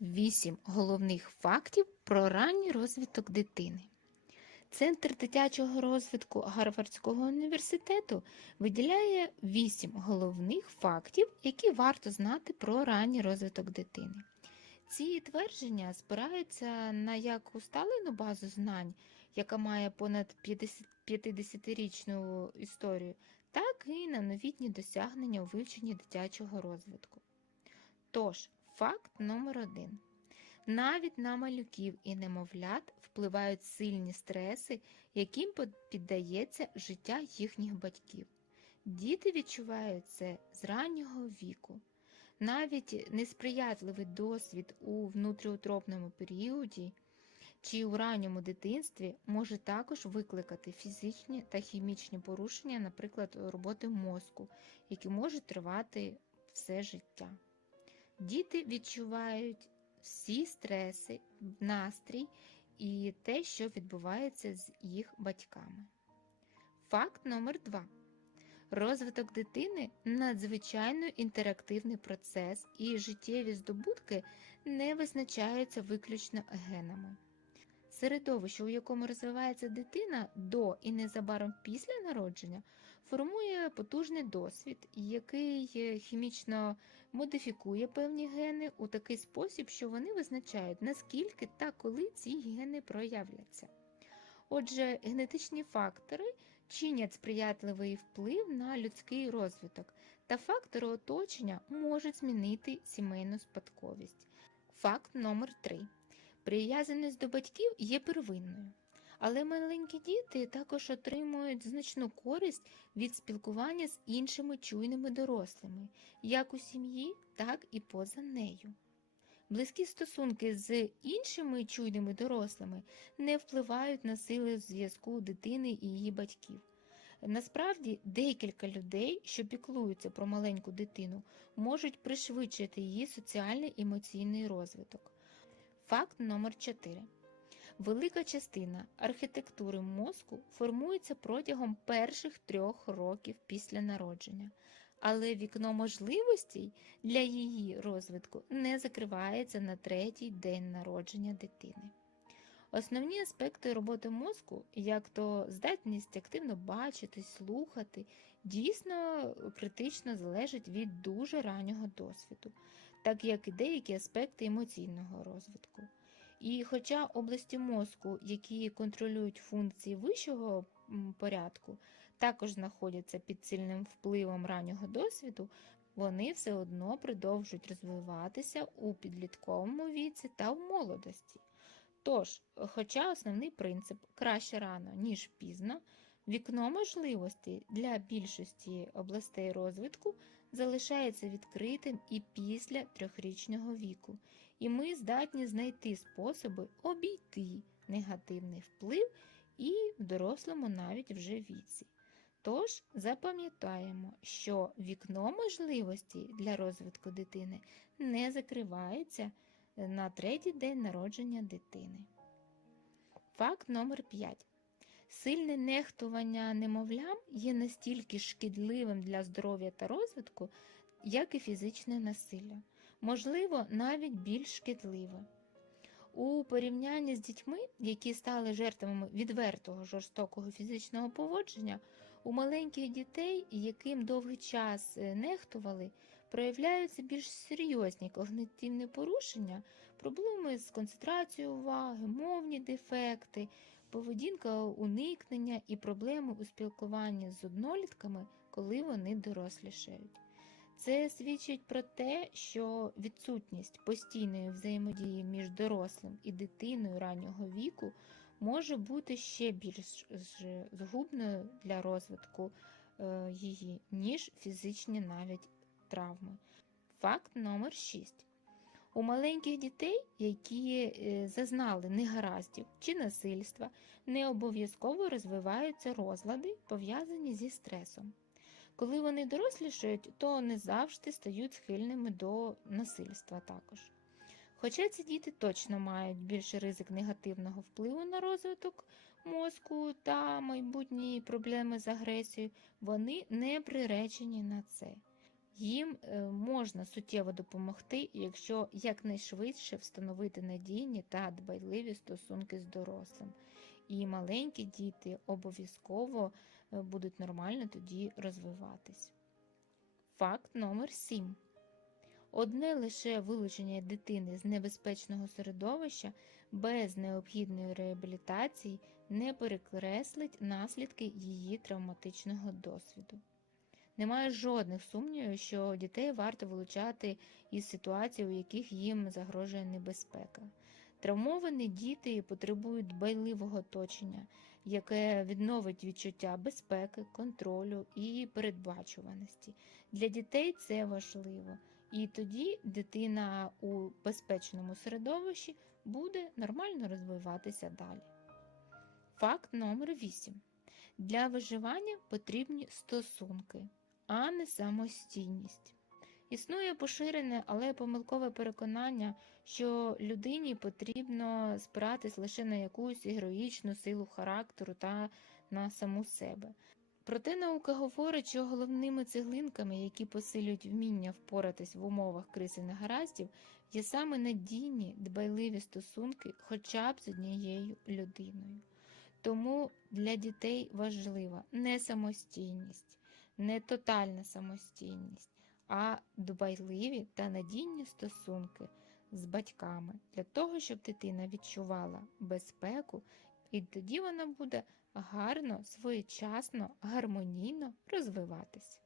Вісім головних фактів про ранній розвиток дитини. Центр дитячого розвитку Гарвардського університету виділяє вісім головних фактів, які варто знати про ранній розвиток дитини. Ці твердження спираються на як усталену базу знань, яка має понад 50 50-річну історію, так і на новітні досягнення у вивченні дитячого розвитку. Тож, факт номер один. Навіть на малюків і немовлят впливають сильні стреси, яким піддається життя їхніх батьків. Діти відчувають це з раннього віку. Навіть несприятливий досвід у внутріутробному періоді чи у ранньому дитинстві може також викликати фізичні та хімічні порушення, наприклад, роботи мозку, які можуть тривати все життя. Діти відчувають всі стреси, настрій і те, що відбувається з їх батьками. Факт номер 2 Розвиток дитини надзвичайно інтерактивний процес, і життєві здобутки не визначаються виключно генами. Середовище, у якому розвивається дитина до і незабаром після народження, формує потужний досвід, який хімічно модифікує певні гени у такий спосіб, що вони визначають, наскільки та коли ці гени проявляться. Отже, генетичні фактори чинять сприятливий вплив на людський розвиток, та фактори оточення можуть змінити сімейну спадковість. Факт номер 3 Прив'язаність до батьків є первинною. Але маленькі діти також отримують значну користь від спілкування з іншими чуйними дорослими, як у сім'ї, так і поза нею. Близькі стосунки з іншими чуйними дорослими не впливають на сили зв'язку дитини і її батьків. Насправді, декілька людей, що піклуються про маленьку дитину, можуть пришвидшити її соціальний емоційний розвиток. Факт номер 4 Велика частина архітектури мозку формується протягом перших трьох років після народження, але вікно можливостей для її розвитку не закривається на третій день народження дитини. Основні аспекти роботи мозку, як то здатність активно бачити, слухати, дійсно критично залежать від дуже раннього досвіду, так як і деякі аспекти емоційного розвитку. І хоча області мозку, які контролюють функції вищого порядку, також знаходяться під сильним впливом раннього досвіду, вони все одно продовжують розвиватися у підлітковому віці та в молодості. Тож, хоча основний принцип краще рано, ніж пізно, вікно можливостей для більшості областей розвитку залишається відкритим і після трьохрічного віку, і ми здатні знайти способи обійти негативний вплив і в дорослому навіть вже віці. Тож запам'ятаємо, що вікно можливостей для розвитку дитини не закривається на третій день народження дитини. Факт номер 5. Сильне нехтування немовлям є настільки шкідливим для здоров'я та розвитку, як і фізичне насилля, можливо, навіть більш шкідливе. У порівнянні з дітьми, які стали жертвами відвертого жорстокого фізичного поводження, у маленьких дітей, яким довгий час нехтували, проявляються більш серйозні когнитивні порушення, проблеми з концентрацією уваги, мовні дефекти, поведінка уникнення і проблеми у спілкуванні з однолітками, коли вони дорослішають. Це свідчить про те, що відсутність постійної взаємодії між дорослим і дитиною раннього віку може бути ще більш згубною для розвитку її, ніж фізичні навіть травми. Факт номер 6. У маленьких дітей, які зазнали негараздів чи насильства, не обов'язково розвиваються розлади, пов'язані зі стресом. Коли вони дорослішають, то не завжди стають схильними до насильства також. Хоча ці діти точно мають більший ризик негативного впливу на розвиток мозку та майбутні проблеми з агресією, вони не приречені на це. Їм е, можна суттєво допомогти, якщо якнайшвидше встановити надійні та дбайливі стосунки з дорослим. І маленькі діти обов'язково будуть нормально тоді розвиватись. Факт номер 7. Одне лише вилучення дитини з небезпечного середовища без необхідної реабілітації не перекреслить наслідки її травматичного досвіду. Немає жодних сумнівів, що дітей варто вилучати із ситуацій, у яких їм загрожує небезпека. Травмовані діти потребують дбайливого оточення, яке відновить відчуття безпеки, контролю і передбачуваності. Для дітей це важливо. І тоді дитина у безпечному середовищі буде нормально розвиватися далі. Факт номер 8. Для виживання потрібні стосунки, а не самостійність. Існує поширене, але помилкове переконання, що людині потрібно спиратись лише на якусь героїчну силу характеру та на саму себе. Проте наука говорить, що головними цеглинками, які посилюють вміння впоратись в умовах кризи негараздів, є саме надійні, дбайливі стосунки хоча б з однією людиною. Тому для дітей важлива не самостійність, не тотальна самостійність, а дбайливі та надійні стосунки з батьками для того, щоб дитина відчувала безпеку, і тоді вона буде гарно, своєчасно, гармонійно розвиватись.